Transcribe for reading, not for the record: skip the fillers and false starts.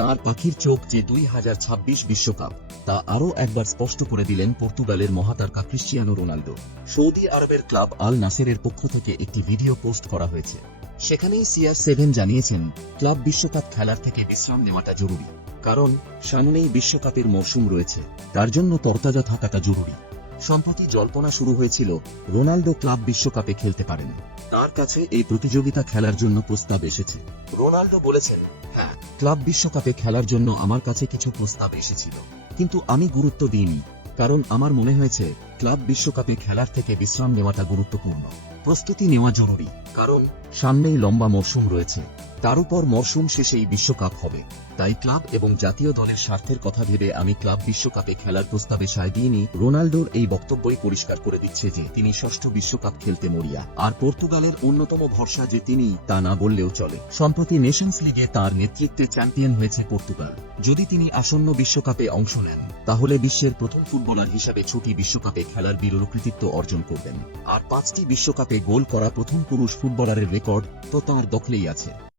তার পাখির চোখ যে 2026 বিশ্বকাপ তা আরও একবার স্পষ্ট করে দিলেন পর্তুগালের মহাতারকা ক্রিশ্চিয়ানো রোনালদো। সৌদি আরবের ক্লাব আল নাসেরের পক্ষ থেকে একটি ভিডিও পোস্ট করা হয়েছে। সেখানেই CR7 জানিয়েছেন, ক্লাব বিশ্বকাপ খেলার থেকে বিশ্রাম নেওয়াটা জরুরি, কারণ সামনেই বিশ্বকাপের মরশুম রয়েছে, তার জন্য তরতাজা থাকাটা জরুরি। সম্প্রতি জল্পনা শুরু হয়েছিল রোনালদো ক্লাব বিশ্বকাপে খেলতে পারেন, তার কাছে এই প্রতিযোগিতা খেলার জন্য প্রস্তাব এসেছে। রোনালদো বলেছেন, হ্যাঁ, ক্লাব বিশ্বকাপে খেলার জন্য আমার কাছে কিছু প্রস্তাব এসেছিল, কিন্তু আমি গুরুত্ব দিইনি, কারণ আমার মনে হয়েছে ক্লাব বিশ্বকাপে খেলার থেকে বিশ্রাম নেওয়াটা গুরুত্বপূর্ণ। প্রস্তুতি নেওয়া জরুরি, কারণ সামনেই লম্বা মরশুম রয়েছে, তার উপর মরশুম শেষেই বিশ্বকাপ হবে। তাই ক্লাব এবং জাতীয় দলের স্বার্থের কথা ভেবে আমি ক্লাব বিশ্বকাপে খেলার প্রস্তাবে সায় দিইনি। রোনালদোর এই বক্তব্যই পরিষ্কার করে দিচ্ছে যে তিনি ষষ্ঠ বিশ্বকাপ খেলতে মরিয়া, আর পর্তুগালের অন্যতম ভরসা যে তিনি, তা না বললেও চলে। সম্প্রতি নেশনস লিগে তার নেতৃত্বে চ্যাম্পিয়ন হয়েছে পর্তুগাল। যদি তিনি আসন্ন বিশ্বকাপে অংশ নেন, তাহলে বিশ্বের প্রথম ফুটবলার হিসাবে ছুটি বিশ্বকাপে খেলার বিরল কৃতিত্ব অর্জন করবেন, আর 5টি বিশ্বকাপে গোল করা প্রথম পুরুষ ফুটবলারের রেকর্ড তো তাঁর দখলেই আছে।